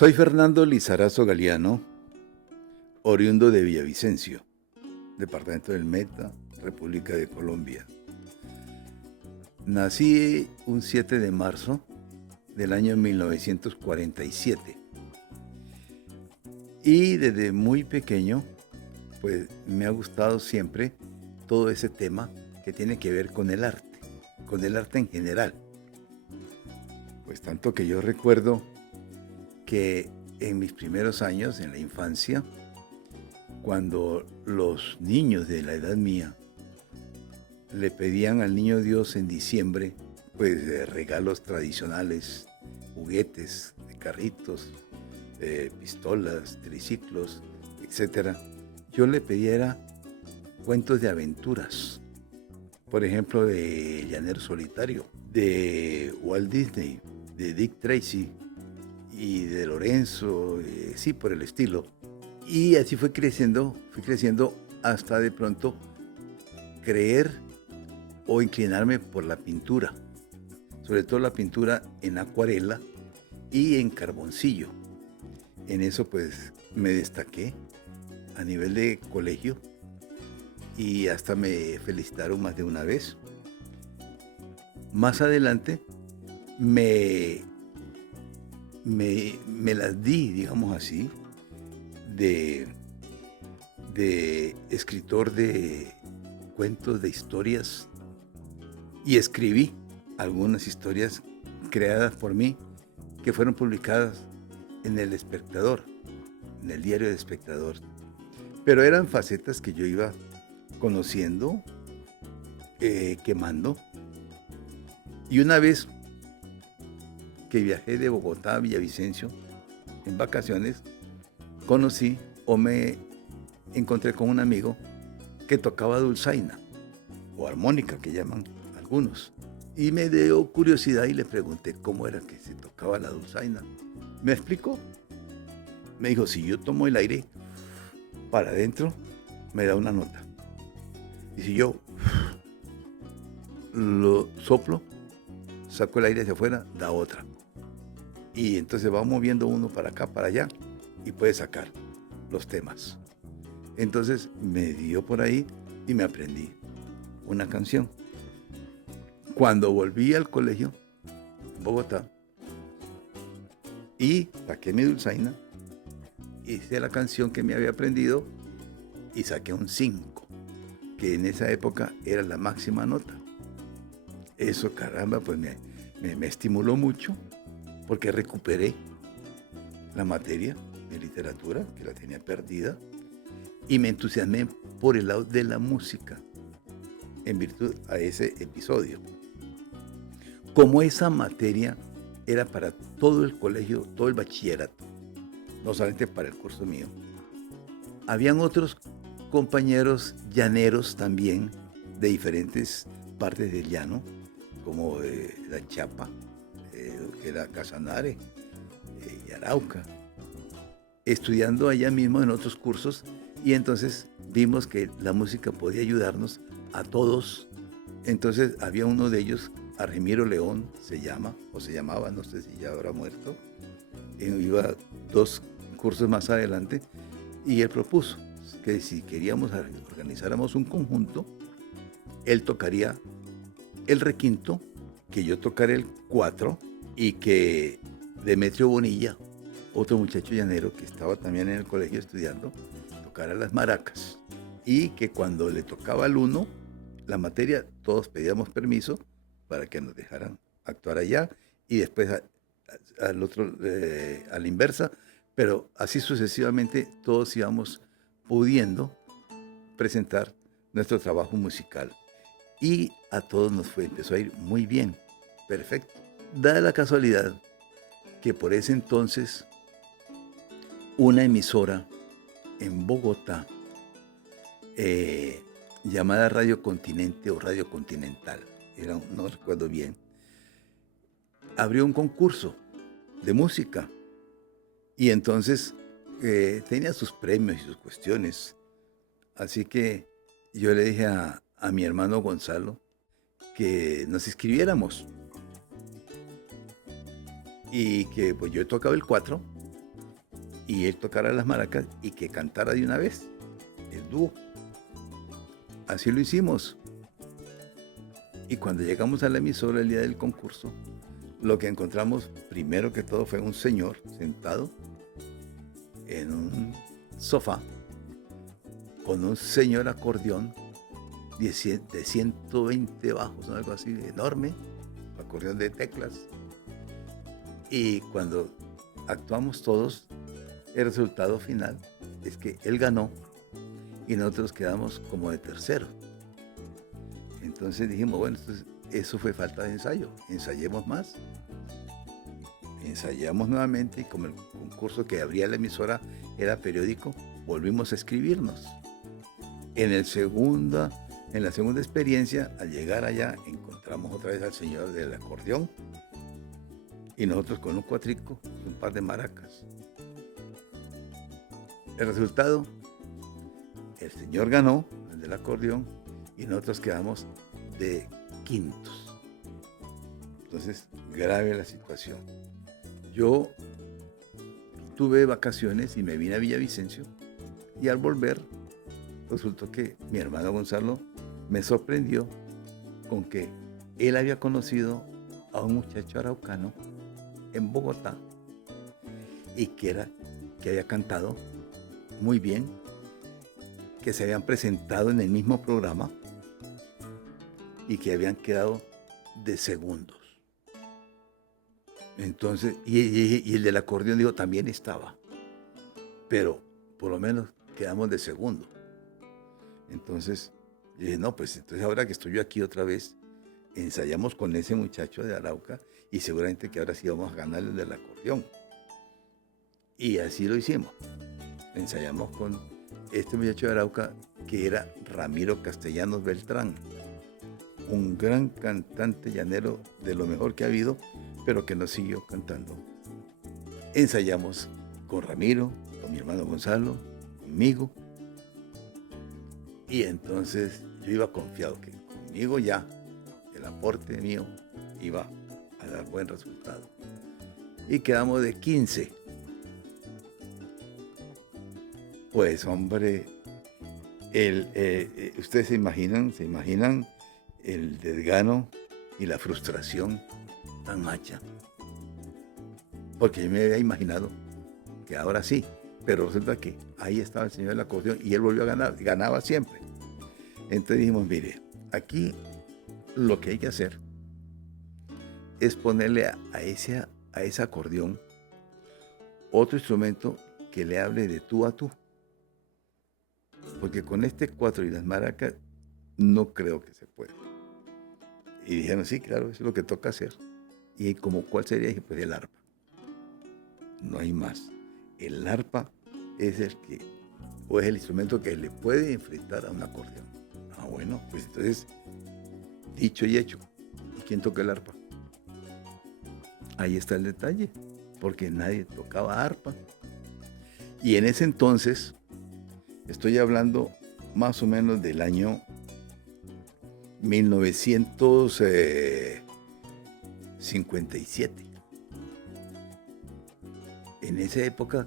Soy Fernando Lizarazo Galeano, oriundo de Villavicencio, departamento del Meta, República de Colombia. Nací un 7 de marzo del año 1947 y desde muy pequeño pues me ha gustado siempre todo ese tema que tiene que ver con el arte en general. Pues tanto que yo recuerdo que en mis primeros años, en la infancia, cuando los niños de la edad mía le pedían al niño Dios en diciembre, pues regalos tradicionales, juguetes, carritos, pistolas, triciclos, etcétera, yo le pedía cuentos de aventuras, por ejemplo, de Llanero Solitario, de Walt Disney, de Dick Tracy y de Lorenzo, sí, por el estilo. Y así fui creciendo hasta de pronto creer o inclinarme por la pintura, sobre todo la pintura en acuarela y en carboncillo. En eso pues me destaqué a nivel de colegio y hasta me felicitaron más de una vez. Más adelante me las di, digamos así, de escritor de cuentos, de historias, y escribí algunas historias creadas por mí que fueron publicadas en El Espectador, en el diario El Espectador. Pero eran facetas que yo iba conociendo, quemando. Y una vez que viajé de Bogotá a Villavicencio en vacaciones, conocí o me encontré con un amigo que tocaba dulzaina o armónica, que llaman algunos. Y me dio curiosidad y le pregunté cómo era que se tocaba la dulzaina. Me explicó. Me dijo, si yo tomo el aire para adentro, me da una nota. Y si yo lo soplo, saco el aire hacia afuera, da otra. Y entonces va moviendo uno para acá, para allá, y puede sacar los temas. Entonces me dio por ahí y me aprendí una canción. Cuando volví al colegio, en Bogotá, y saqué mi dulzaina, hice la canción que me había aprendido y saqué un 5, que en esa época era la máxima nota. Eso, caramba, pues me estimuló mucho porque recuperé la materia de literatura, que la tenía perdida, y me entusiasmé por el lado de la música, en virtud a ese episodio. Como esa materia era para todo el colegio, todo el bachillerato, no solamente para el curso mío, habían otros compañeros llaneros también, de diferentes partes del llano, como la Chapa, que era Casanare, y Arauca, estudiando allá mismo en otros cursos, y entonces vimos que la música podía ayudarnos a todos. Entonces había uno de ellos, Argemiro León se llama, o se llamaba, no sé si ya habrá muerto, iba 2 cursos más adelante, y él propuso que si queríamos organizáramos un conjunto, él tocaría el requinto, que yo tocara el 4, y que Demetrio Bonilla, otro muchacho llanero que estaba también en el colegio estudiando, tocara las maracas. Y que cuando le tocaba al 1, la materia, todos pedíamos permiso para que nos dejaran actuar allá, y después al otro, a la inversa, pero así sucesivamente todos íbamos pudiendo presentar nuestro trabajo musical. Y a todos empezó a ir muy bien, perfecto. Dada la casualidad que por ese entonces una emisora en Bogotá, llamada Radio Continente o Radio Continental, no recuerdo bien, abrió un concurso de música y entonces tenía sus premios y sus cuestiones. Así que yo le dije a mi hermano Gonzalo que nos inscribiéramos y que pues yo tocaba el 4 y él tocara las maracas y que cantara de una vez el dúo. Así lo hicimos. Y cuando llegamos a la emisora el día del concurso, lo que encontramos primero que todo fue un señor sentado en un sofá con un señor acordeón de 120 bajos, ¿no? Algo así enorme, acordeón de teclas. Y cuando actuamos todos, el resultado final es que él ganó y nosotros quedamos como de tercero. Entonces dijimos, bueno, eso fue falta de ensayo, ensayemos más. Ensayamos nuevamente y como el concurso que abría la emisora era periódico, volvimos a escribirnos. En la segunda experiencia, al llegar allá, encontramos otra vez al señor del acordeón y nosotros con un cuatrico y un par de maracas. El resultado, el señor ganó, el del acordeón, y nosotros quedamos de quintos. Entonces, grave la situación. Yo tuve vacaciones y me vine a Villavicencio y al volver resultó que mi hermano Gonzalo me sorprendió con que él había conocido a un muchacho araucano en Bogotá y que había cantado muy bien, que se habían presentado en el mismo programa y que habían quedado de segundos. Entonces, y el del acordeón dijo, también estaba, pero por lo menos quedamos de segundo. Entonces, yo dije, no, pues entonces ahora que estoy yo aquí otra vez, ensayamos con ese muchacho de Arauca y seguramente que ahora sí vamos a ganar el del acordeón. Y así lo hicimos. Ensayamos con este muchacho de Arauca que era Ramiro Castellanos Beltrán, un gran cantante llanero de lo mejor que ha habido, pero que nos siguió cantando. Ensayamos con Ramiro, con mi hermano Gonzalo, conmigo, y entonces yo iba confiado que conmigo ya el aporte mío iba a dar buen resultado. Y quedamos de 15. Pues hombre, ustedes se imaginan el desgano y la frustración tan macha. Porque yo me había imaginado que ahora sí, pero resulta que ahí estaba el señor del acordeón y él volvió a ganar, ganaba siempre. Entonces dijimos, mire, aquí lo que hay que hacer es ponerle a ese acordeón otro instrumento que le hable de tú a tú. Porque con este cuatro y las maracas no creo que se pueda. Y dijeron, sí, claro, eso es lo que toca hacer. Y como, ¿cuál sería? Dije, pues el arpa. No hay más. El arpa es es el instrumento que le puede enfrentar a un acordeón. Ah, bueno, pues entonces, dicho y hecho. ¿Y quién toca el arpa? Ahí está el detalle, porque nadie tocaba arpa. Y en ese entonces, estoy hablando más o menos del año 1957. En esa época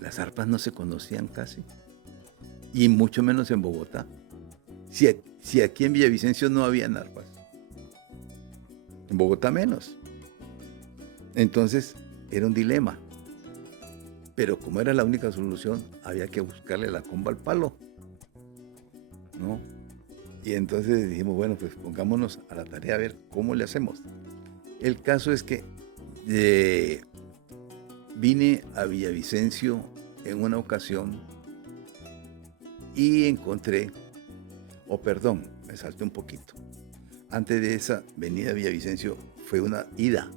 las arpas no se conocían casi, y mucho menos en Bogotá. Si aquí en Villavicencio no habían arpas, en Bogotá menos. Entonces era un dilema. Pero como era la única solución, había que buscarle la comba al palo, ¿no? Y entonces dijimos, bueno, pues pongámonos a la tarea a ver cómo le hacemos. El caso es que vine a Villavicencio en una ocasión y encontré, me salté un poquito. Antes de esa venida a Villavicencio fue una ida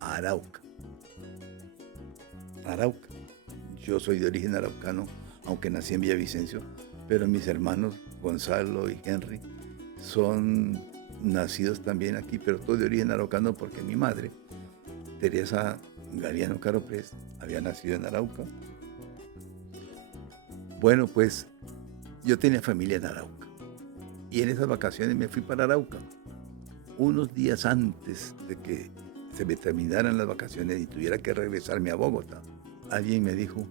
a Arauca. Yo soy de origen araucano, aunque nací en Villavicencio, pero mis hermanos Gonzalo y Henry son nacidos también aquí, pero todos de origen araucano porque mi madre, Teresa Galiano Caroprés, había nacido en Arauca. Bueno, pues yo tenía familia en Arauca y en esas vacaciones me fui para Arauca. Unos días antes de que se me terminaran las vacaciones y tuviera que regresarme a Bogotá, alguien me dijo,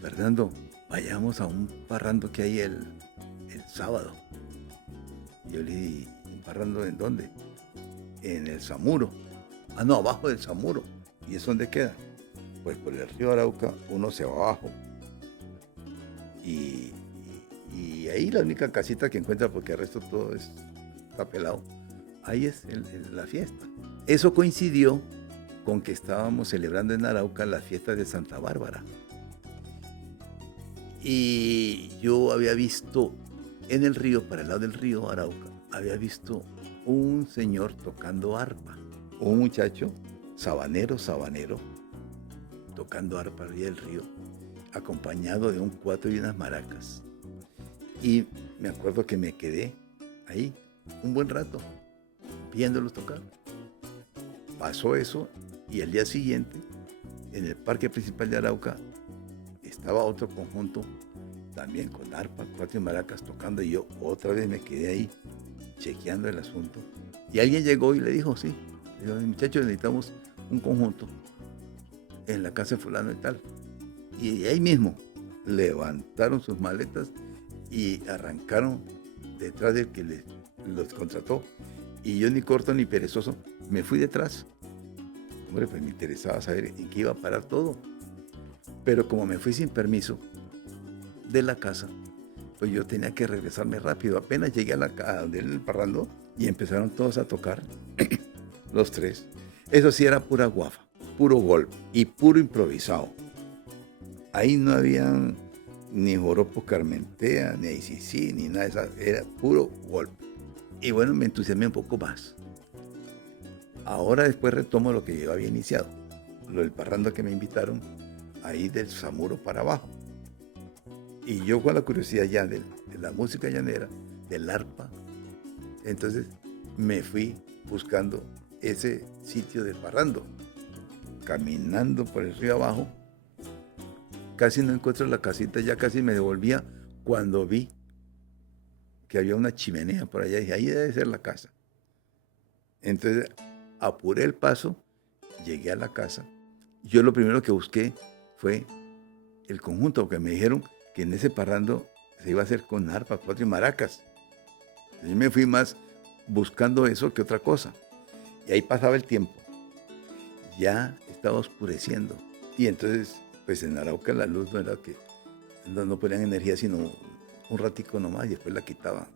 Fernando, vayamos a un parrando que hay el sábado. Y yo le dije, ¿un parrando en dónde? En el Samuro. Ah, no, abajo del Samuro. ¿Y eso dónde queda? Pues por el río Arauca uno se va abajo. Y ahí la única casita que encuentra, porque el resto todo está pelado, ahí es la fiesta. Eso coincidió con que estábamos celebrando en Arauca las fiestas de Santa Bárbara. Y yo había visto en el río, para el lado del río Arauca, había visto un señor tocando arpa. Un muchacho, sabanero, tocando arpa arriba del río, acompañado de un cuatro y unas maracas. Y me acuerdo que me quedé ahí un buen rato, viéndolos tocar. Pasó eso y al día siguiente, en el parque principal de Arauca, estaba otro conjunto, también con arpa, cuatro y maracas tocando, y yo otra vez me quedé ahí, chequeando el asunto. Y alguien llegó y le dijo, sí, dijo, muchachos, necesitamos un conjunto en la casa de fulano y tal. Y ahí mismo levantaron sus maletas y arrancaron detrás del que los contrató. Y yo, ni corto ni perezoso, me fui detrás. Hombre, pues me interesaba saber en qué iba a parar todo. Pero como me fui sin permiso de la casa, pues yo tenía que regresarme rápido. Apenas llegué a donde era el parrando y empezaron todos a tocar, los tres. Eso sí era pura guafa, puro golpe y puro improvisado. Ahí no habían ni joropo Carmentea, ni ICC, ni nada de eso. Era puro golpe. Y bueno, me entusiasmé un poco más. Ahora después retomo lo que yo había iniciado. Lo del parrando que me invitaron, ahí del Samuro para abajo. Y yo con la curiosidad ya de la música llanera, del arpa, entonces me fui buscando ese sitio del parrando. Caminando por el río abajo, casi no encuentro la casita, ya casi me devolvía cuando vi que había una chimenea por allá y dije, ahí debe ser la casa. Entonces apuré el paso, llegué a la casa. Yo lo primero que busqué fue el conjunto, porque me dijeron que en ese parrando se iba a hacer con arpa, cuatro y maracas. Yo me fui más buscando eso que otra cosa. Y ahí pasaba el tiempo. Ya estaba oscureciendo. Y entonces, pues en Arauca la luz no era que no ponían energía sino un ratico nomás y después la quitaban.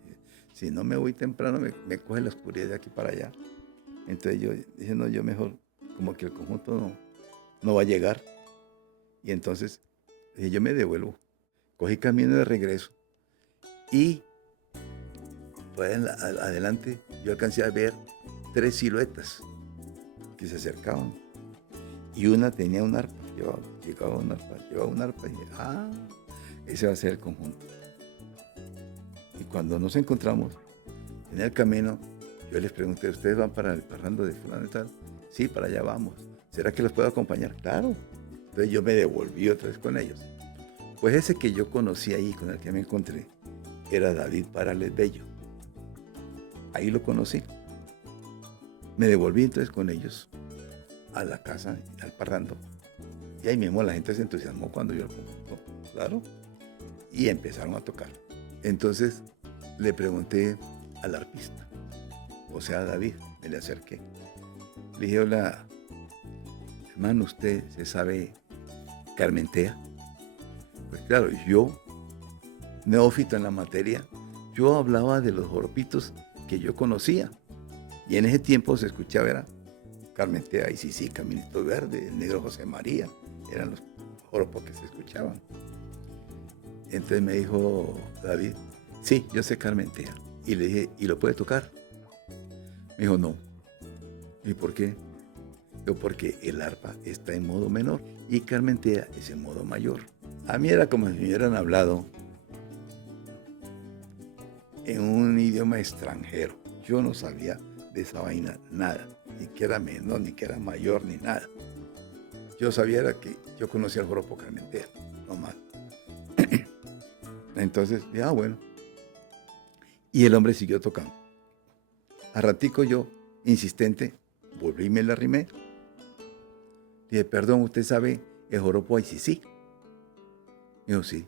Si no me voy temprano, me coge la oscuridad de aquí para allá. Entonces yo dije, no, yo mejor, como que el conjunto no va a llegar. Y entonces dije, yo me devuelvo. Cogí camino de regreso. Y pues adelante yo alcancé a ver 3 siluetas que se acercaban. Y una tenía un arpa, llevaba un arpa y dije, ese va a ser el conjunto. Y cuando nos encontramos en el camino, yo les pregunté, ¿ustedes van para el parrando de fulano y tal? Sí, para allá vamos. ¿Será que los puedo acompañar? Claro. Entonces yo me devolví otra vez con ellos. Pues ese que yo conocí ahí, con el que me encontré, era David Parales Bello. Ahí lo conocí. Me devolví entonces con ellos a la casa, al parrando. Y ahí mismo la gente se entusiasmó cuando yo el conjunto, claro. Y empezaron a tocar. Entonces le pregunté al arpista, o sea, a David, me le acerqué. Le dije, hola, hermano, ¿usted se sabe Carmentea? Pues claro, yo, neófito en la materia, yo hablaba de los joropitos que yo conocía. Y en ese tiempo se escuchaba, era Carmentea, y sí, Caminito Verde, el Negro José María, eran los joropos que se escuchaban. Entonces me dijo David, sí, yo sé Carmentea. Y le dije, ¿y lo puede tocar? Me dijo, no. ¿Y por qué? Yo, porque el arpa está en modo menor y Carmentea es en modo mayor. A mí era como si me hubieran hablado en un idioma extranjero. Yo no sabía de esa vaina nada, ni que era menor, ni que era mayor, ni nada. Yo sabía era que yo conocía el joropo Carmentea, nomás. Entonces, bueno. Y el hombre siguió tocando. A ratico yo, insistente, volví y me la arrimé. Dije, perdón, ¿usted sabe el joropo ICC. Me dijo, sí.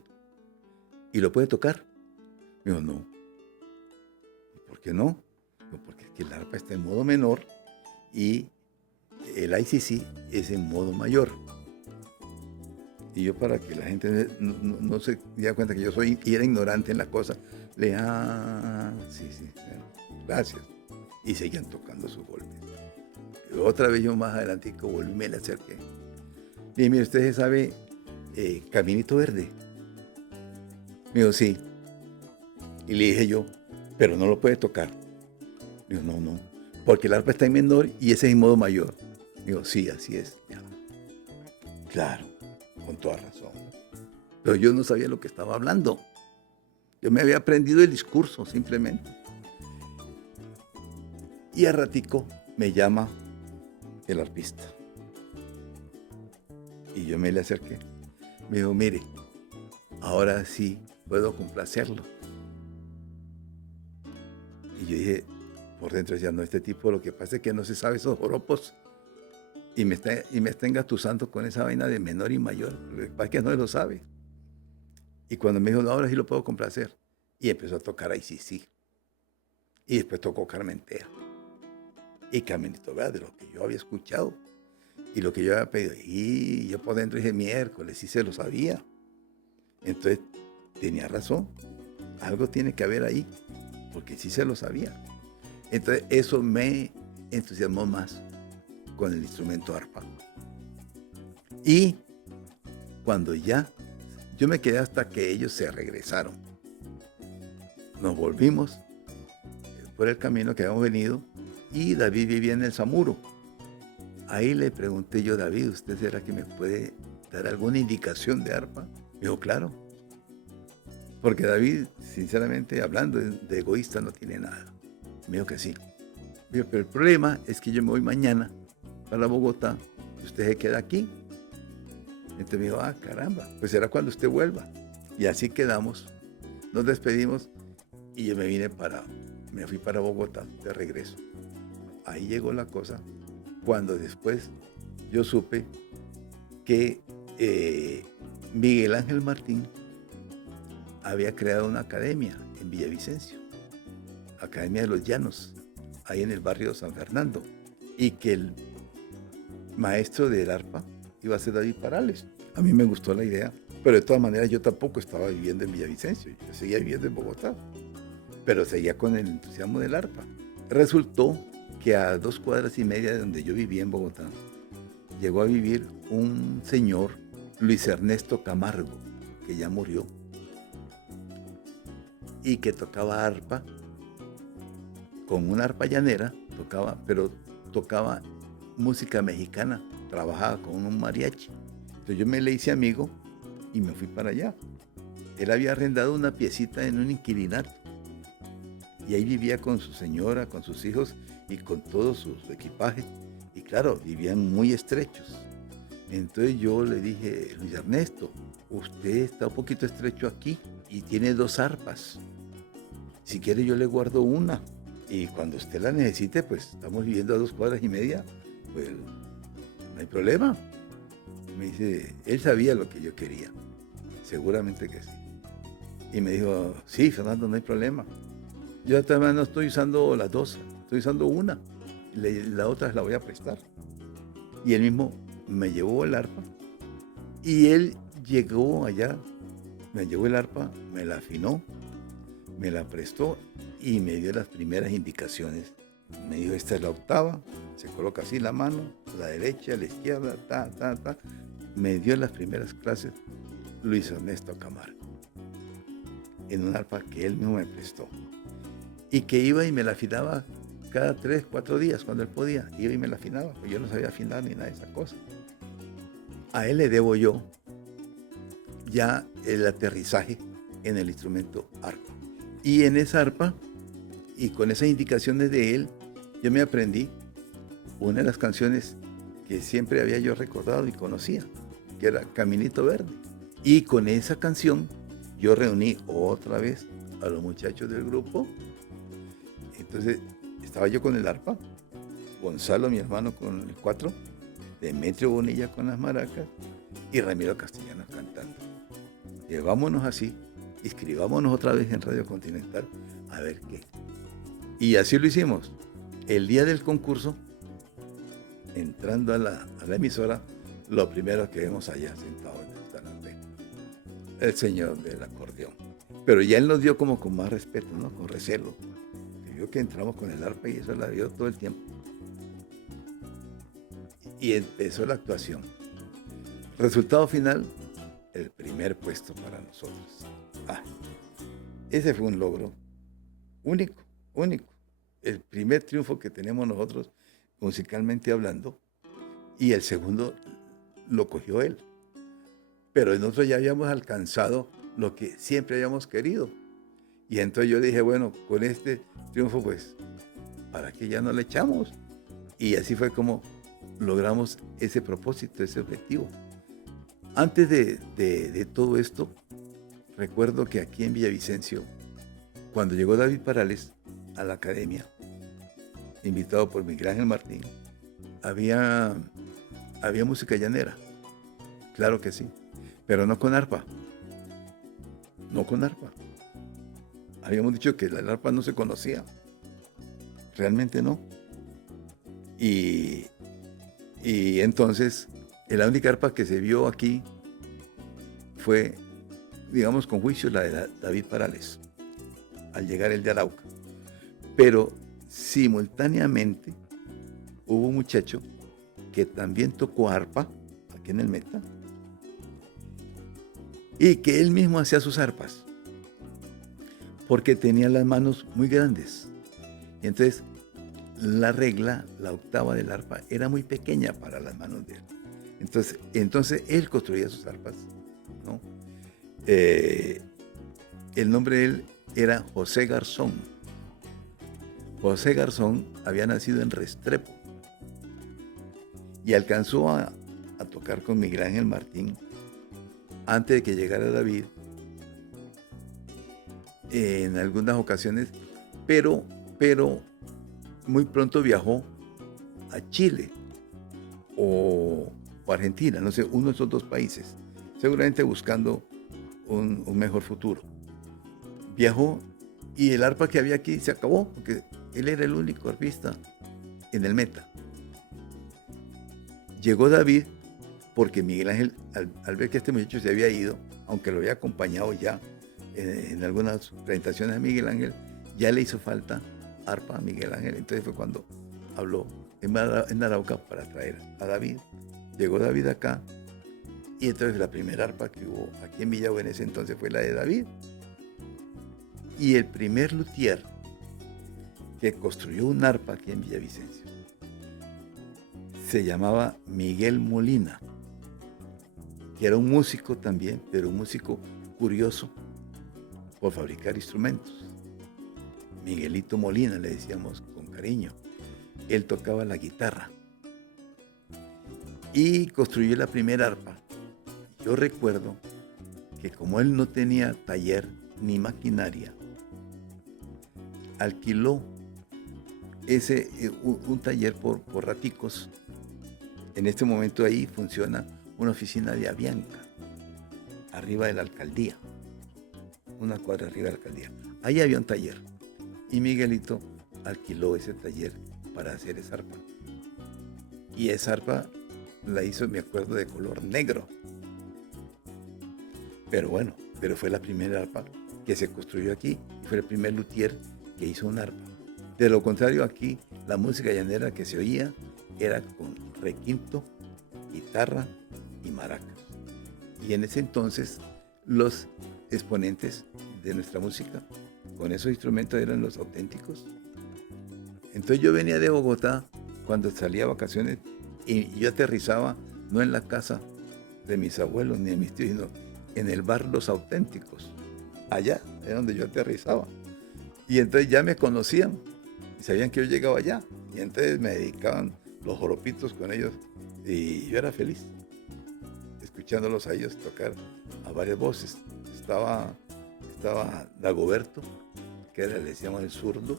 ¿Y lo puede tocar? Me dijo, no. ¿Por qué no? Digo, porque es que el arpa está en modo menor y el ICC es en modo mayor. Y yo, para que la gente no se diera cuenta que yo era ignorante en la cosa, le dije, sí, gracias. Y seguían tocando sus golpes. Y otra vez yo más adelante volví y me le acerqué. Y dije, mire, ¿usted sabe Caminito Verde? Me dijo, sí. Y le dije yo, pero no lo puede tocar. Digo, no, porque el arpa está en menor y ese es en modo mayor. Digo, sí, así es. Claro, con toda razón. Pero yo no sabía lo que estaba hablando. Yo me había aprendido el discurso, simplemente. Y a ratico me llama el arpista. Y yo me le acerqué. Me dijo, mire, ahora sí puedo complacerlo. Y yo dije, por dentro decía, no, este tipo lo que pasa es que no se sabe esos joropos y me está engatusando con esa vaina de menor y mayor. Lo que pasa es que no lo sabe. Y cuando me dijo, no, ahora sí lo puedo complacer. Y empezó a tocar ICC. Y después tocó Carmentea. Y Caminito Verde, lo que yo había escuchado y lo que yo había pedido. Y yo por dentro dije, miércoles, sí se lo sabía. Entonces, tenía razón. Algo tiene que haber ahí, porque sí se lo sabía. Entonces, eso me entusiasmó más con el instrumento arpa. Y cuando ya, yo me quedé hasta que ellos se regresaron. Nos volvimos por el camino que habíamos venido y David vivía en el Samuro. Ahí le pregunté yo, David, ¿usted será que me puede dar alguna indicación de arpa? Me dijo, claro. Porque David, sinceramente hablando, de egoísta no tiene nada. Me dijo que sí. Me dijo, pero el problema es que yo me voy mañana para Bogotá, usted se queda aquí. Entonces me dijo, caramba, pues será cuando usted vuelva. Y así quedamos, nos despedimos y yo me fui para Bogotá de regreso. Ahí llegó la cosa, cuando después yo supe que Miguel Ángel Martín había creado una academia en Villavicencio, Academia de los Llanos, ahí en el barrio San Fernando, y que el maestro del arpa iba a ser David Parales. A mí me gustó la idea, pero de todas maneras yo tampoco estaba viviendo en Villavicencio, yo seguía viviendo en Bogotá, pero seguía con el entusiasmo del arpa. Resultó que a 2 cuadras y media de donde yo vivía en Bogotá, llegó a vivir un señor, Luis Ernesto Camargo, que ya murió, y que tocaba arpa, con una arpa llanera, pero tocaba música mexicana, trabajaba con un mariachi. Entonces yo me le hice amigo y me fui para allá. Él había arrendado una piecita en un inquilinato y ahí vivía con su señora, con sus hijos y con todo su equipaje. Y claro, vivían muy estrechos. Entonces yo le dije, Luis Ernesto, usted está un poquito estrecho aquí y tiene 2 arpas. Si quiere yo le guardo una. Y cuando usted la necesite, pues estamos viviendo a 2 cuadras y media, pues no hay problema. Me dice, él sabía lo que yo quería. Seguramente que sí. Y me dijo, sí, Fernando, no hay problema. Yo también no estoy usando las 2, estoy usando una. La otra la voy a prestar. Y él mismo me llevó el arpa. Y él llegó allá, me llevó el arpa, me la afinó, me la prestó y me dio las primeras indicaciones. Me dijo, esta es la octava, se coloca así la mano, la derecha, la izquierda, ta. Me dio las primeras clases Luis Ernesto Camargo, en un arpa que él mismo me prestó. Y que iba y me la afinaba cada 3, 4 días, cuando él podía. Iba y me la afinaba, porque yo no sabía afinar ni nada de esas cosas. A él le debo yo ya el aterrizaje en el instrumento arpa. Y en esa arpa, y con esas indicaciones de él, yo me aprendí una de las canciones que siempre había yo recordado y conocía, que era Caminito Verde. Y con esa canción yo reuní otra vez a los muchachos del grupo. Entonces estaba yo con el arpa, Gonzalo, mi hermano, con el 4, Demetrio Bonilla con las maracas, y Ramiro Castellanos cantando. Llevámonos así, inscribámonos otra vez en Radio Continental a ver qué. Y así lo hicimos. El día del concurso, entrando a la emisora, lo primero que vemos allá sentado en el restaurante, el señor del acordeón. Pero ya él nos dio como con más respeto, ¿no? Con recelo. Vio que entramos con el arpa y eso la vio todo el tiempo. Y empezó la actuación. Resultado final, el primer puesto para nosotros. Ese fue un logro único, único. El primer triunfo que tenemos nosotros, musicalmente hablando, y el segundo lo cogió él. Pero nosotros ya habíamos alcanzado lo que siempre habíamos querido. Y entonces yo dije, bueno, con este triunfo, pues, ¿para qué ya no le echamos? Y así fue como logramos ese propósito, ese objetivo. Antes de todo esto, recuerdo que aquí en Villavicencio, cuando llegó David Parales a la academia, invitado por Miguel Ángel Martín, había música llanera, claro que sí, pero no con arpa, no con arpa. Habíamos dicho que la arpa no se conocía, realmente no. Y entonces, la única arpa que se vio aquí fue, digamos, con juicio, la de David Parales, al llegar el de Arauca. Pero simultáneamente hubo un muchacho que también tocó arpa aquí en el Meta y que él mismo hacía sus arpas porque tenía las manos muy grandes. Y entonces la regla, la octava del arpa, era muy pequeña para las manos de él. Entonces él construía sus arpas, ¿no? El nombre de él era José Garzón. José Garzón había nacido en Restrepo y alcanzó a tocar con Miguel Ángel Martín antes de que llegara David en algunas ocasiones, pero muy pronto viajó a Chile o Argentina, no sé, uno de esos dos países, seguramente buscando un mejor futuro. Viajó y el arpa que había aquí se acabó, porque él era el único arpista en el Meta. Llegó David porque Miguel Ángel, al ver que este muchacho se había ido, aunque lo había acompañado ya en algunas presentaciones a Miguel Ángel, ya le hizo falta arpa a Miguel Ángel. Entonces fue cuando habló en Arauca para traer a David. Llegó David acá y entonces la primera arpa que hubo aquí en Villavo en ese entonces fue la de David. Y el primer luthier que construyó un arpa aquí en Villavicencio se llamaba Miguel Molina, que era un músico también, pero un músico curioso por fabricar instrumentos. Miguelito Molina le decíamos con cariño. Él tocaba la guitarra y construyó la primera arpa. Yo recuerdo que como él no tenía taller ni maquinaria, alquiló un taller por raticos. En este momento ahí funciona una oficina de Avianca, arriba de la alcaldía, una cuadra arriba de la alcaldía. Ahí había un taller y Miguelito alquiló ese taller para hacer esa arpa. Y esa arpa la hizo, me acuerdo, de color negro. Pero fue la primera arpa que se construyó aquí y fue el primer luthier que hizo un arpa. De lo contrario, aquí la música llanera que se oía era con requinto, guitarra y maracas. Y en ese entonces los exponentes de nuestra música con esos instrumentos eran los auténticos. Entonces yo venía de Bogotá cuando salía a vacaciones y yo aterrizaba no en la casa de mis abuelos ni de mis tíos, sino en el bar Los Auténticos. Allá es donde yo aterrizaba. Y entonces ya me conocían y sabían que yo llegaba allá. Y entonces me dedicaban los joropitos con ellos y yo era feliz escuchándolos a ellos tocar a varias voces. Estaba Dagoberto, que le decíamos el zurdo,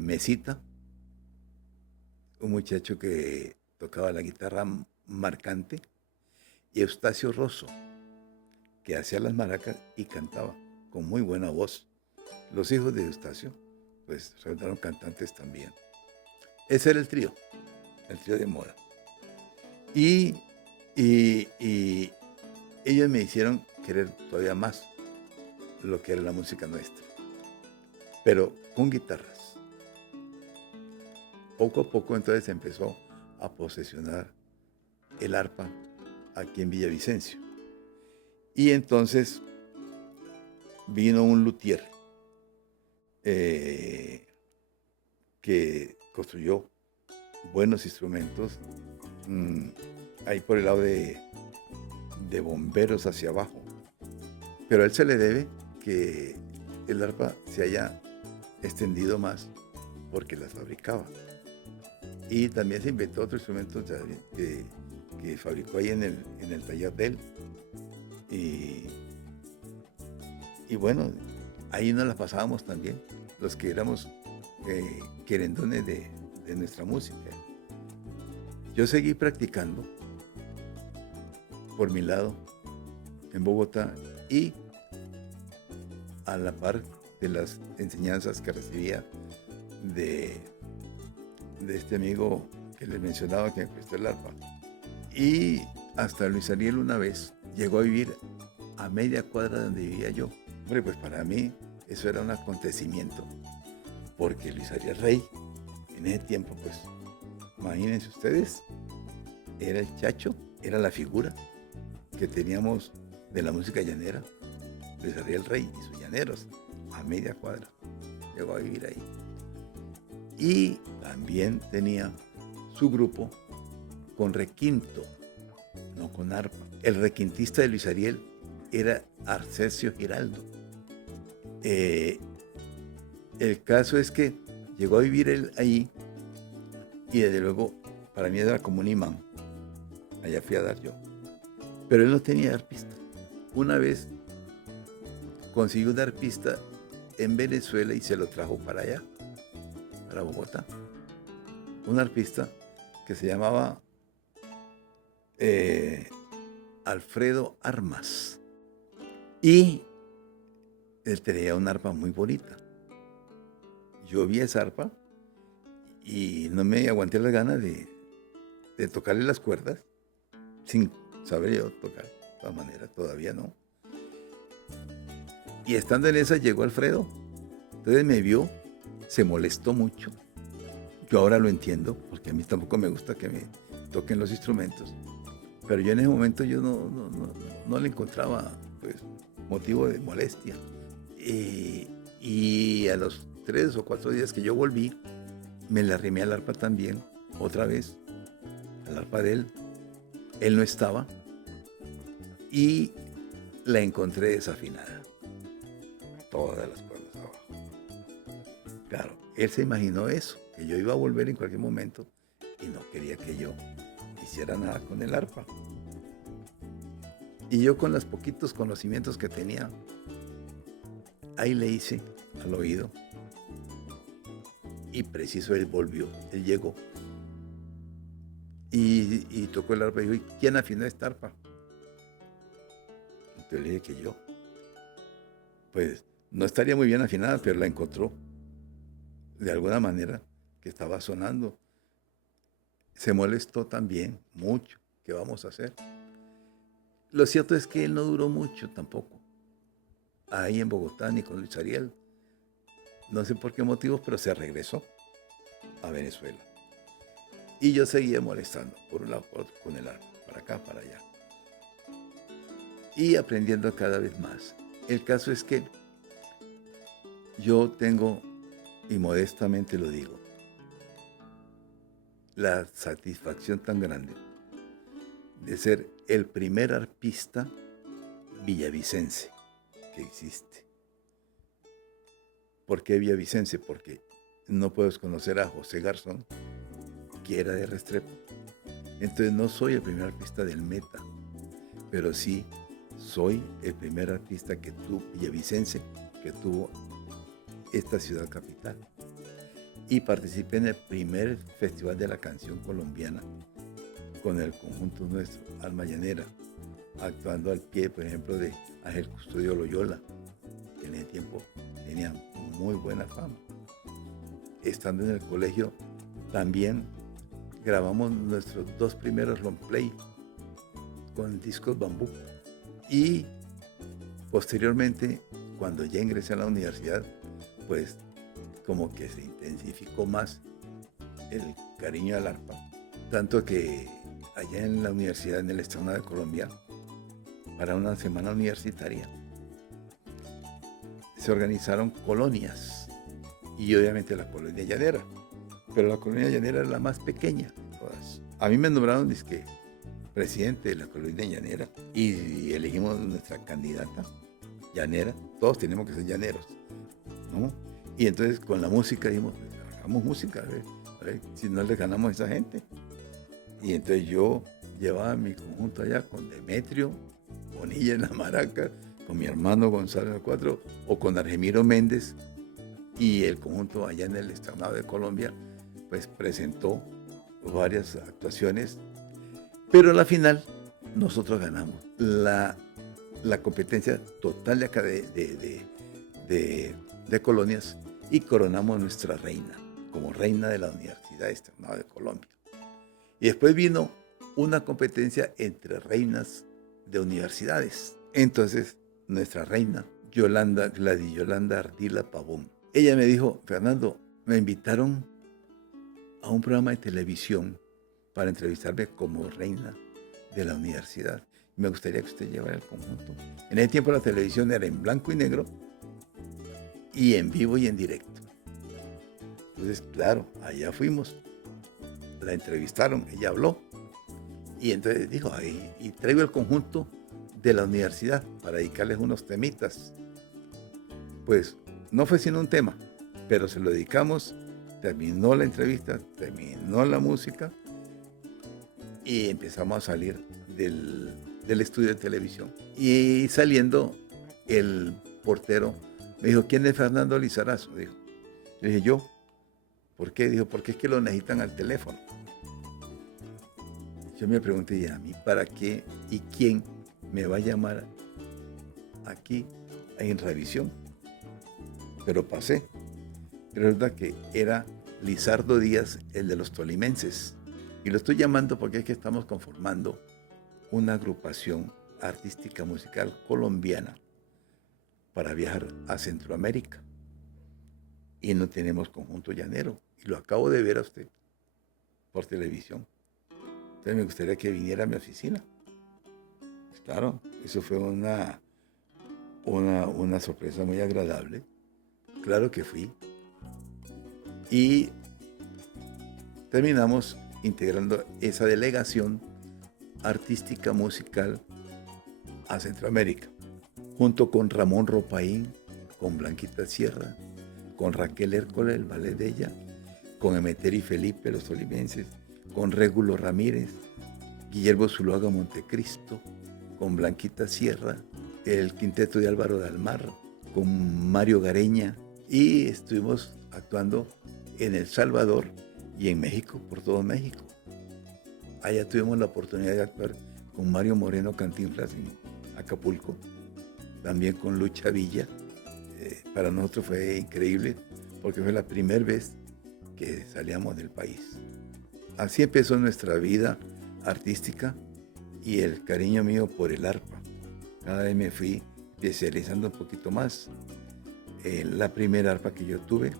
Mesita, un muchacho que tocaba la guitarra marcante, y Eustacio Rosso, que hacía las maracas y cantaba con muy buena voz. Los hijos de Eustacio, pues resultaron cantantes también. Ese era el trío de moda. Y, y ellos me hicieron querer todavía más lo que era la música nuestra, pero con guitarras. Poco a poco entonces empezó a posesionar el arpa aquí en Villavicencio. Y entonces vino un luthier que construyó buenos instrumentos ahí por el lado de Bomberos hacia abajo. Pero a él se le debe que el arpa se haya extendido más porque las fabricaba. Y también se inventó otro instrumento que fabricó ahí en el taller de él. Y bueno, ahí nos la pasábamos también, los que éramos querendones de nuestra música. Yo seguí practicando por mi lado en Bogotá y a la par de las enseñanzas que recibía de este amigo que les mencionaba que me prestó el arpa. Y hasta Luis Ariel una vez llegó a vivir a media cuadra de donde vivía yo. Hombre, pues para mí eso era un acontecimiento, porque Luis Ariel Rey, en ese tiempo, pues, imagínense ustedes, era el chacho, era la figura que teníamos de la música llanera, Luis Ariel Rey y sus llaneros, a media cuadra, llegó a vivir ahí. Y también tenía su grupo con requinto, no con arpa. El requintista de Luis Ariel era Arcesio Giraldo. El caso es que llegó a vivir él ahí y desde luego para mí era como un imán. Allá fui a dar yo. Pero él no tenía arpista. Una vez consiguió un arpista en Venezuela y se lo trajo para allá, para Bogotá. Un arpista que se llamaba Alfredo Armas. Y él tenía una arpa muy bonita. Yo vi esa arpa y no me aguanté las ganas de tocarle las cuerdas sin saber yo tocar. De todas maneras, todavía no. Y estando en esa llegó Alfredo. Entonces me vio, se molestó mucho. Yo ahora lo entiendo, porque a mí tampoco me gusta que me toquen los instrumentos. Pero yo en ese momento yo no le encontraba pues, motivo de molestia. Y a los 3 o 4 días que yo volví, me le arrimé al arpa también, otra vez, al arpa de él. Él no estaba y la encontré desafinada. Todas las cuerdas abajo. Claro, él se imaginó eso, que yo iba a volver en cualquier momento y no quería que yo hiciera nada con el arpa. Y yo con los poquitos conocimientos que tenía, ahí le hice al oído. Y preciso él volvió, él llegó. Y tocó el arpa y dijo, ¿quién afinó esta arpa? Entonces le dije que yo. Pues no estaría muy bien afinada, pero la encontró de alguna manera que estaba sonando. Se molestó también mucho. ¿Qué vamos a hacer? Lo cierto es que él no duró mucho tampoco. Ahí en Bogotá, ni con Luis Ariel. No sé por qué motivos, pero se regresó a Venezuela. Y yo seguía molestando, por un lado, por otro, con el arpa, para acá, para allá. Y aprendiendo cada vez más. El caso es que yo tengo, y modestamente lo digo, la satisfacción tan grande de ser el primer arpista villavicense que existe. ¿Por qué Villavicencio? Porque no puedes conocer a José Garzón, que era de Restrepo. Entonces no soy el primer artista del Meta, pero sí soy el primer artista villavicense que tuvo esta ciudad capital. Y participé en el primer Festival de la Canción Colombiana con el conjunto nuestro, Alma Llanera, actuando al pie, por ejemplo, de Ángel Custodio Loyola, que en ese tiempo tenía muy buena fama. Estando en el colegio, también grabamos nuestros 2 primeros long play con discos bambú. Y posteriormente, cuando ya ingresé a la universidad, pues como que se intensificó más el cariño al arpa. Tanto que allá en la universidad, en el Estado de Colombia, para una semana universitaria, se organizaron colonias. Y obviamente la colonia llanera. Pero la colonia llanera era la más pequeña de todas. A mí me nombraron dizque presidente de la colonia llanera y elegimos nuestra candidata llanera. Todos tenemos que ser llaneros, ¿no? Y entonces con la música dijimos, pues, hagamos música, a ver si no le ganamos a esa gente. Y entonces yo llevaba mi conjunto allá con Demetrio Bonilla en la maraca, con mi hermano Gonzalo en el cuatro, o con Argemiro Méndez, y el conjunto allá en el Estado de Colombia, pues presentó varias actuaciones, pero a la final nosotros ganamos la competencia total de colonias y coronamos nuestra reina como reina de la Universidad Externado de Colombia. Y después vino una competencia entre reinas de universidades. Entonces, nuestra reina, Gladys Yolanda Ardila Pavón, ella me dijo, Fernando, me invitaron a un programa de televisión para entrevistarme como reina de la universidad. Me gustaría que usted llevara el conjunto. En ese tiempo la televisión era en blanco y negro y en vivo y en directo. Entonces, claro, allá fuimos. La entrevistaron, ella habló. Y entonces dijo, y traigo el conjunto de la universidad para dedicarles unos temitas. Pues no fue sino un tema, pero se lo dedicamos. Terminó la entrevista, terminó la música y empezamos a salir del estudio de televisión. Y saliendo, el portero me dijo, ¿quién es Fernando Lizarazo? Dijo. Le dije, yo. ¿Por qué? Dijo, porque es que lo necesitan al teléfono. Yo me pregunté, ¿y a mí para qué y quién me va a llamar aquí en revisión? Pero pasé. Resulta que era Lizardo Díaz, el de los tolimenses. Y lo estoy llamando porque es que estamos conformando una agrupación artística musical colombiana para viajar a Centroamérica. Y no tenemos conjunto llanero. Y lo acabo de ver a usted por televisión. Entonces me gustaría que viniera a mi oficina. Pues claro, eso fue una sorpresa muy agradable. Claro que fui. Y terminamos integrando esa delegación artística musical a Centroamérica, junto con Ramón Ropaín, con Blanquita Sierra, con Raquel Hércole, el ballet de ella, con Emeterio y Felipe, los tolimenses, con Régulo Ramírez, Guillermo Zuluaga Montecristo, con Blanquita Sierra, el quinteto de Álvaro de Almar, con Mario Gareña, y estuvimos actuando en El Salvador y en México, por todo México. Allá tuvimos la oportunidad de actuar con Mario Moreno Cantinflas en Acapulco, también con Lucha Villa. Para nosotros fue increíble porque fue la primera vez que salíamos del país. Así empezó nuestra vida artística y el cariño mío por el arpa. Cada vez me fui especializando un poquito más. La primera arpa que yo tuve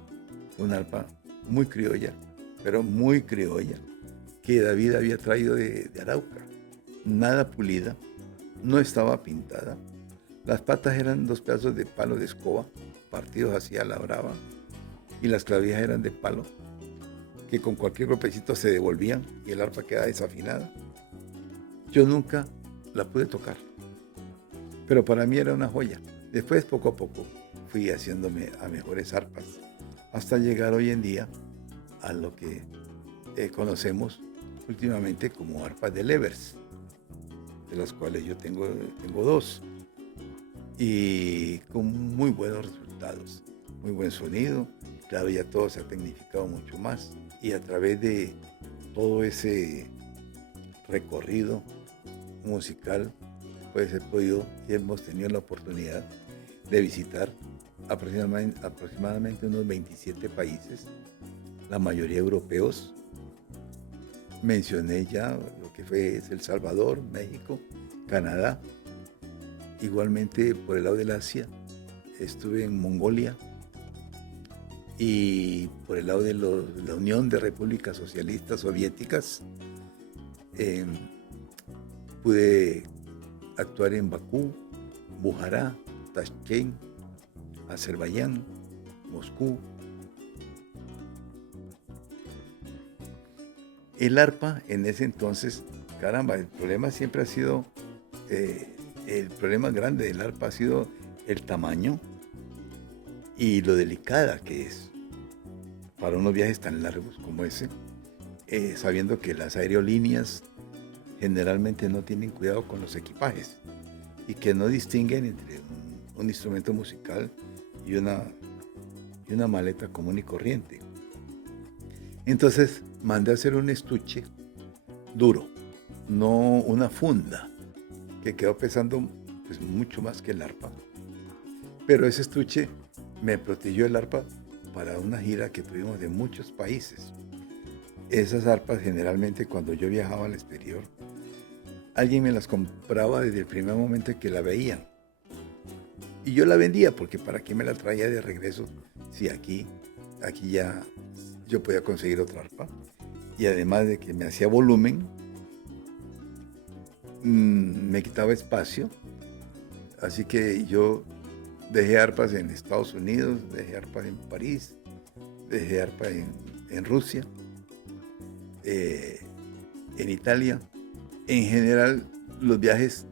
fue una arpa muy criolla, pero muy criolla, que David había traído de Arauca. Nada pulida, no estaba pintada. Las patas eran 2 pedazos de palo de escoba, partidos así a la brava, y las clavijas eran de palo, que con cualquier golpecito se devolvían y el arpa quedaba desafinada. Yo nunca la pude tocar, pero para mí era una joya. Después, poco a poco, fui haciéndome a mejores arpas, hasta llegar hoy en día a lo que conocemos últimamente como arpas de levers, de las cuales yo tengo 2, y con muy buenos resultados, muy buen sonido. Claro, ya todo se ha tecnificado mucho más, y a través de todo ese recorrido musical pues he podido y hemos tenido la oportunidad de visitar aproximadamente unos 27 países, la mayoría europeos. Mencioné ya lo que fue El Salvador, México, Canadá. Igualmente por el lado del Asia, estuve en Mongolia, y por el lado de la Unión de Repúblicas Socialistas Soviéticas, pude actuar en Bakú, Bujará, Tashkent, Azerbaiyán, Moscú. El arpa en ese entonces, caramba, el problema siempre ha sido, el problema grande del arpa ha sido el tamaño y lo delicada que es para unos viajes tan largos como ese, sabiendo que las aerolíneas generalmente no tienen cuidado con los equipajes y que no distinguen entre un instrumento musical y una maleta común y corriente. Entonces mandé a hacer un estuche duro, no una funda, que quedó pesando pues, mucho más que el arpa. Pero ese estuche me protegió el arpa para una gira que tuvimos de muchos países. Esas arpas generalmente cuando yo viajaba al exterior, alguien me las compraba desde el primer momento en que la veían. Y yo la vendía porque para qué me la traía de regreso si aquí ya yo podía conseguir otra arpa. Y además de que me hacía volumen, me quitaba espacio. Así que yo dejé arpas en Estados Unidos, dejé arpas en París, dejé arpas en Rusia, en Italia. En general, los viajes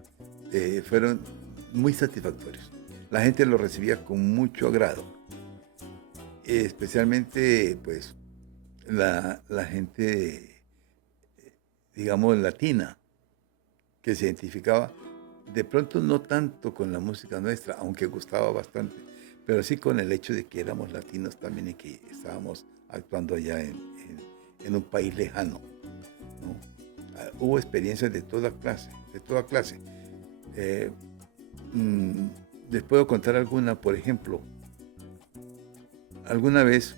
fueron muy satisfactorios. La gente lo recibía con mucho agrado. Especialmente, pues, la gente, digamos, latina, que se identificaba, de pronto no tanto con la música nuestra, aunque gustaba bastante, pero sí con el hecho de que éramos latinos también y que estábamos actuando allá en un país lejano, ¿no? Hubo experiencias de toda clase, les puedo contar alguna. Por ejemplo, alguna vez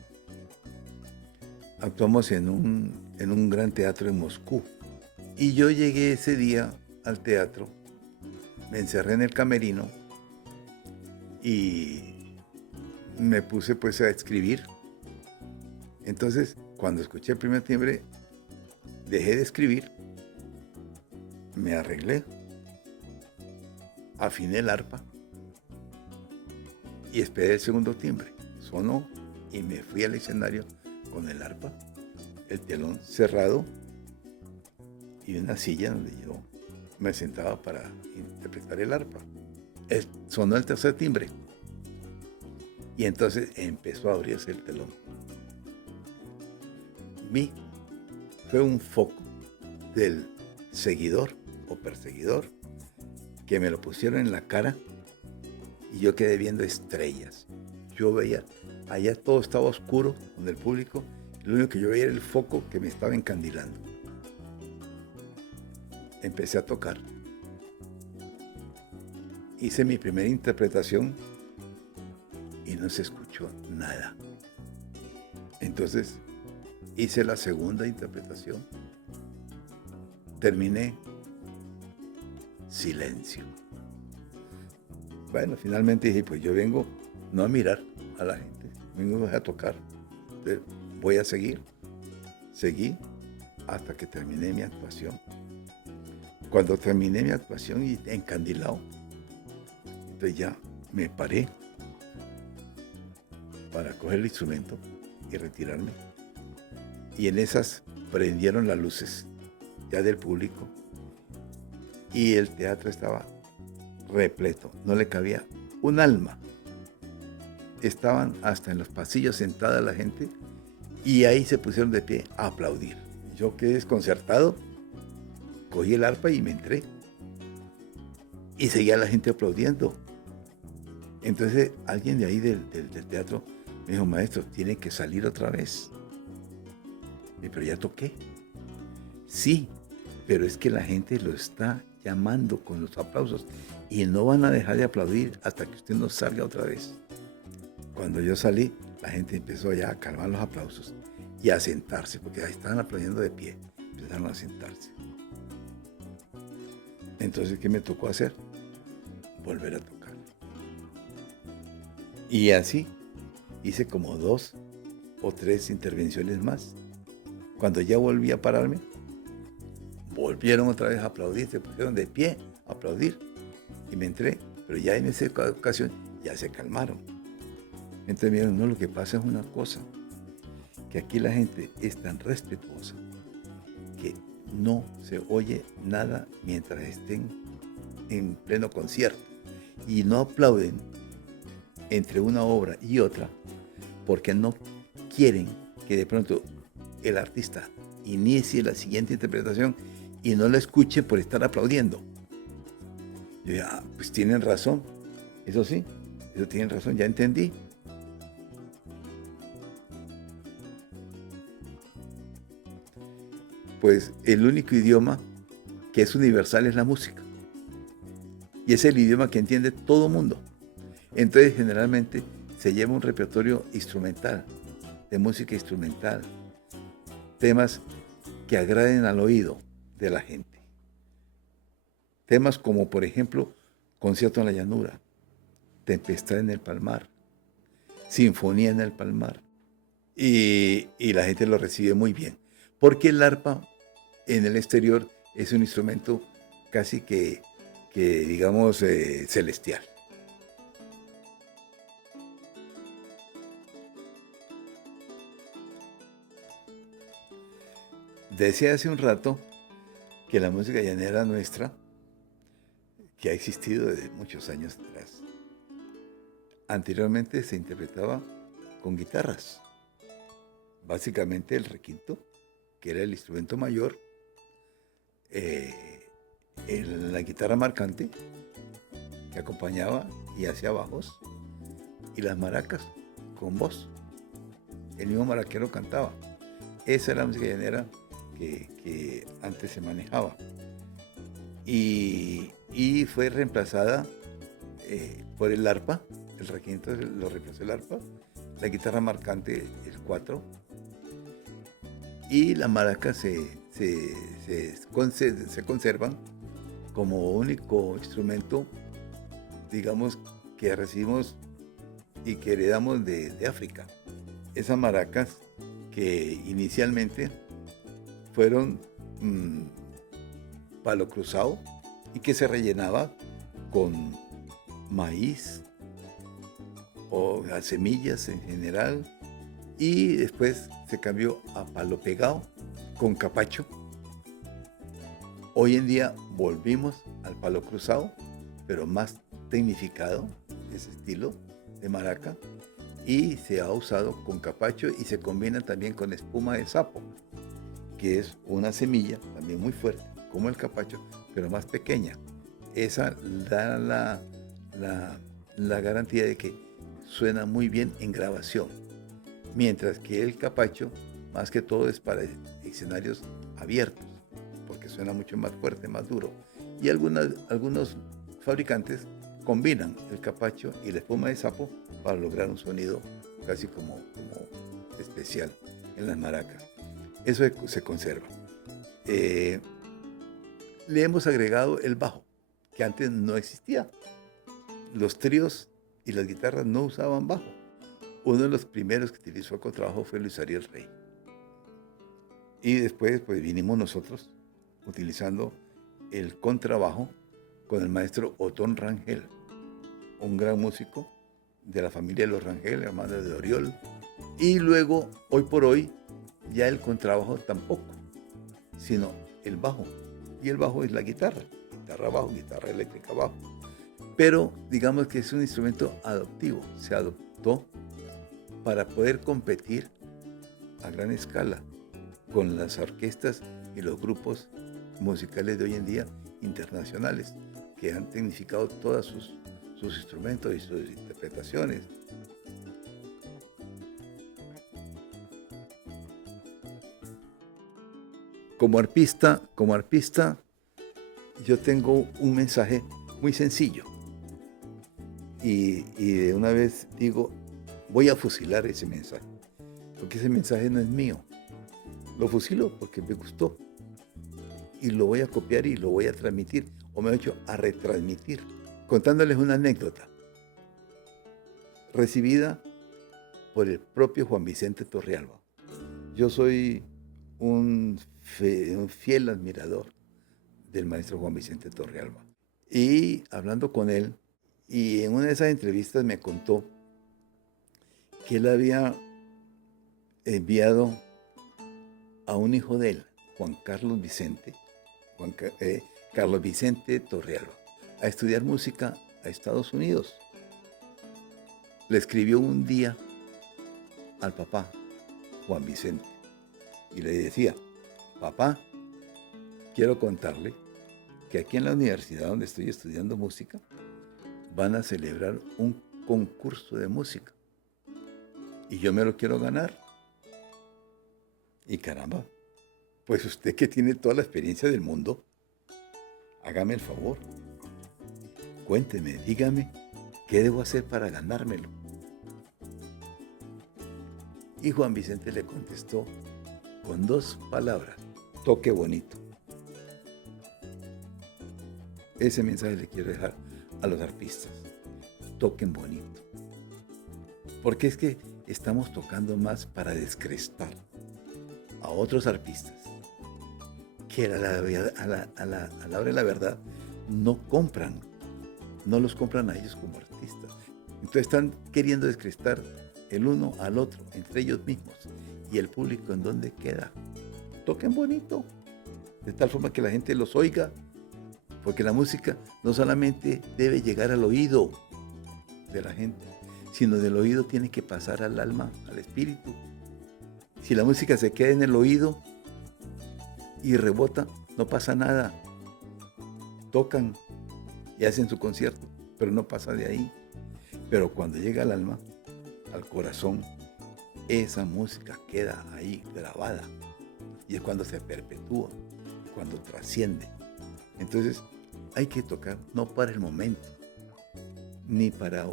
actuamos en un gran teatro en Moscú, y yo llegué ese día al teatro, me encerré en el camerino y me puse pues a escribir. Entonces, cuando escuché el primer timbre, dejé de escribir, me arreglé, afiné el arpa y esperé el segundo timbre. Sonó y me fui al escenario con el arpa, el telón cerrado y una silla donde yo me sentaba para interpretar el arpa. Sonó el tercer timbre y entonces empezó a abrirse el telón. Fue un foco del seguidor o perseguidor que me lo pusieron en la cara y yo quedé viendo estrellas. Yo veía, allá todo estaba oscuro con el público, y lo único que yo veía era el foco que me estaba encandilando. Empecé a tocar. Hice mi primera interpretación y no se escuchó nada. Entonces hice la segunda interpretación. Terminé. Silencio. Bueno, finalmente dije, pues yo vengo no a mirar a la gente, vengo a tocar. Voy a seguir. Seguí hasta que terminé mi actuación. Cuando terminé mi actuación y encandilado, entonces ya me paré para coger el instrumento y retirarme. Y en esas prendieron las luces ya del público y el teatro estaba repleto, no le cabía un alma. Estaban hasta en los pasillos sentada la gente y ahí se pusieron de pie a aplaudir. Yo quedé desconcertado, cogí el arpa y me entré y seguía la gente aplaudiendo. Entonces alguien de ahí del teatro me dijo, maestro, tiene que salir otra vez. Pero ya toqué. Sí, pero es que la gente lo está llamando con los aplausos y no van a dejar de aplaudir hasta que usted no salga otra vez. Cuando yo salí, la gente empezó ya a calmar los aplausos y a sentarse, porque ahí estaban aplaudiendo de pie, empezaron a sentarse. Entonces, ¿qué me tocó hacer? Volver a tocar. Y así hice como 2 o 3 intervenciones más. Cuando ya volví a pararme, volvieron otra vez a aplaudir, se pusieron de pie a aplaudir y me entré, pero ya en esa ocasión ya se calmaron. Entonces me dijeron, no, lo que pasa es una cosa, que aquí la gente es tan respetuosa que no se oye nada mientras estén en pleno concierto y no aplauden entre una obra y otra porque no quieren que de pronto el artista inicie la siguiente interpretación y no la escuche por estar aplaudiendo. Yo dije, pues tienen razón, eso sí, eso tienen razón, ya entendí. Pues el único idioma que es universal es la música. Y es el idioma que entiende todo el mundo. Entonces generalmente se lleva un repertorio instrumental, de música instrumental, temas que agraden al oído de la gente. Temas como, por ejemplo, Concierto en la Llanura, Tempestad en el Palmar, Sinfonía en el Palmar. Y la gente lo recibe muy bien. Porque el arpa en el exterior es un instrumento casi que digamos, celestial. Decía hace un rato que la música llanera nuestra, que ha existido desde muchos años atrás, anteriormente se interpretaba con guitarras. Básicamente el requinto, que era el instrumento mayor, la guitarra marcante, que acompañaba y hacía bajos, y las maracas con voz. El mismo maraquero cantaba. Esa era la música llanera que antes se manejaba. Y fue reemplazada por el arpa. El requinto lo reemplazó el arpa, la guitarra marcante el 4, y las maracas se conservan como único instrumento, digamos, que recibimos y que heredamos de África. Esas maracas que inicialmente fueron palo cruzado y que se rellenaba con maíz o las semillas en general, y después se cambió a palo pegado con capacho. Hoy en día volvimos al palo cruzado, pero más tecnificado, ese estilo de maraca, y se ha usado con capacho y se combina también con espuma de sapo, que es una semilla también muy fuerte, como el capacho, pero más pequeña. Esa da la garantía de que suena muy bien en grabación, mientras que el capacho, más que todo, es para escenarios abiertos, porque suena mucho más fuerte, más duro. Y algunos fabricantes combinan el capacho y la espuma de sapo para lograr un sonido casi como especial en las maracas. Eso se conserva. Le hemos agregado el bajo, que antes no existía. Los tríos y las guitarras no usaban bajo. Uno de los primeros que utilizó el contrabajo fue Luis Ariel Rey. Y después pues vinimos nosotros utilizando el contrabajo con el maestro Otón Rangel, un gran músico de la familia de los Rangel, hermano de Oriol. Y luego, hoy por hoy, ya el contrabajo tampoco, sino el bajo. Y el bajo es la guitarra bajo, guitarra eléctrica bajo. Pero digamos que es un instrumento adoptivo, se adoptó para poder competir a gran escala con las orquestas y los grupos musicales de hoy en día internacionales, que han tecnificado todos sus instrumentos y sus interpretaciones. Como arpista, yo tengo un mensaje muy sencillo. Y de una vez digo, voy a fusilar ese mensaje, porque ese mensaje no es mío. Lo fusilo porque me gustó y lo voy a copiar y lo voy a transmitir, o mejor dicho, a retransmitir, contándoles una anécdota recibida por el propio Juan Vicente Torrealba. Yo soy un fiel admirador del maestro Juan Vicente Torrealba. Y hablando con él, y en una de esas entrevistas me contó que él había enviado a un hijo de él, Juan Carlos Vicente, Carlos Vicente Torrealba, a estudiar música a Estados Unidos. Le escribió un día al papá, Juan Vicente, y le decía, papá, quiero contarle que aquí en la universidad donde estoy estudiando música, van a celebrar un concurso de música. Y yo me lo quiero ganar. Y caramba, pues usted que tiene toda la experiencia del mundo, hágame el favor. Cuénteme, dígame, ¿qué debo hacer para ganármelo? Y Juan Vicente le contestó con 2 palabras, toque bonito. Ese mensaje le quiero dejar a los arpistas, toquen bonito. Porque es que estamos tocando más para descrestar a otros arpistas que a la hora de la verdad no los compran a ellos como artistas. Entonces están queriendo descrestar el uno al otro, entre ellos mismos. Y el público, ¿en dónde queda? Toquen bonito, de tal forma que la gente los oiga, porque la música no solamente debe llegar al oído de la gente, sino del oído tiene que pasar al alma, al espíritu. Si la música se queda en el oído y rebota, no pasa nada. Tocan y hacen su concierto, pero no pasa de ahí. Pero cuando llega al alma, al corazón, esa música queda ahí grabada. Y es cuando se perpetúa, cuando trasciende. Entonces hay que tocar no para el momento, ni para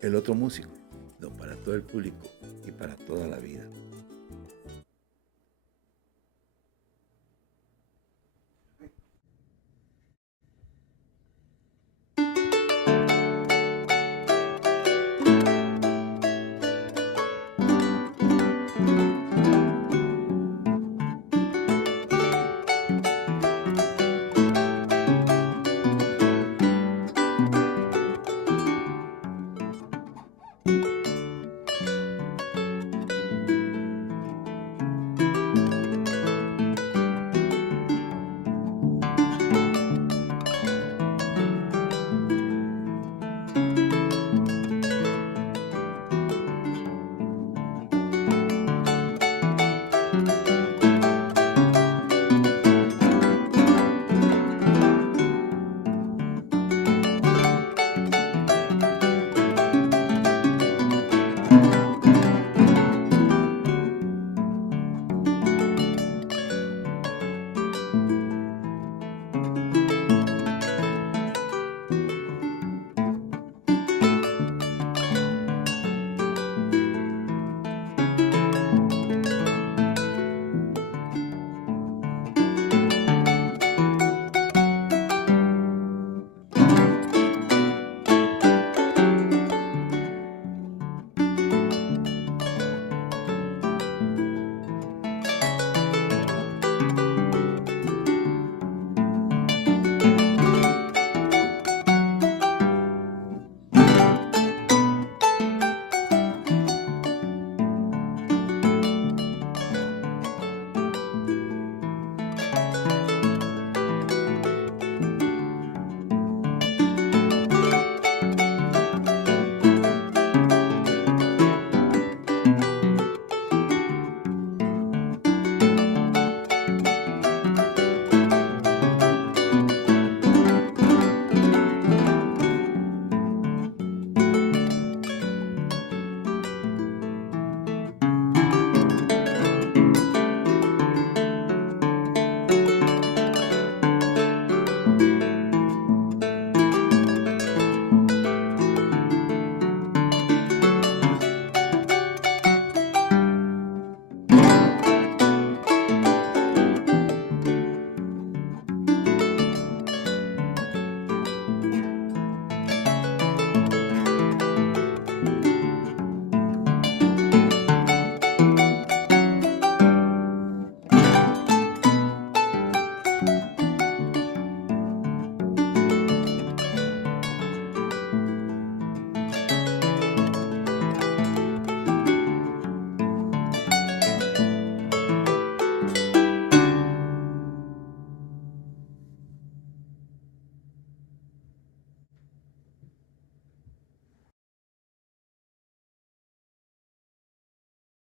el otro músico, sino para todo el público y para toda la vida.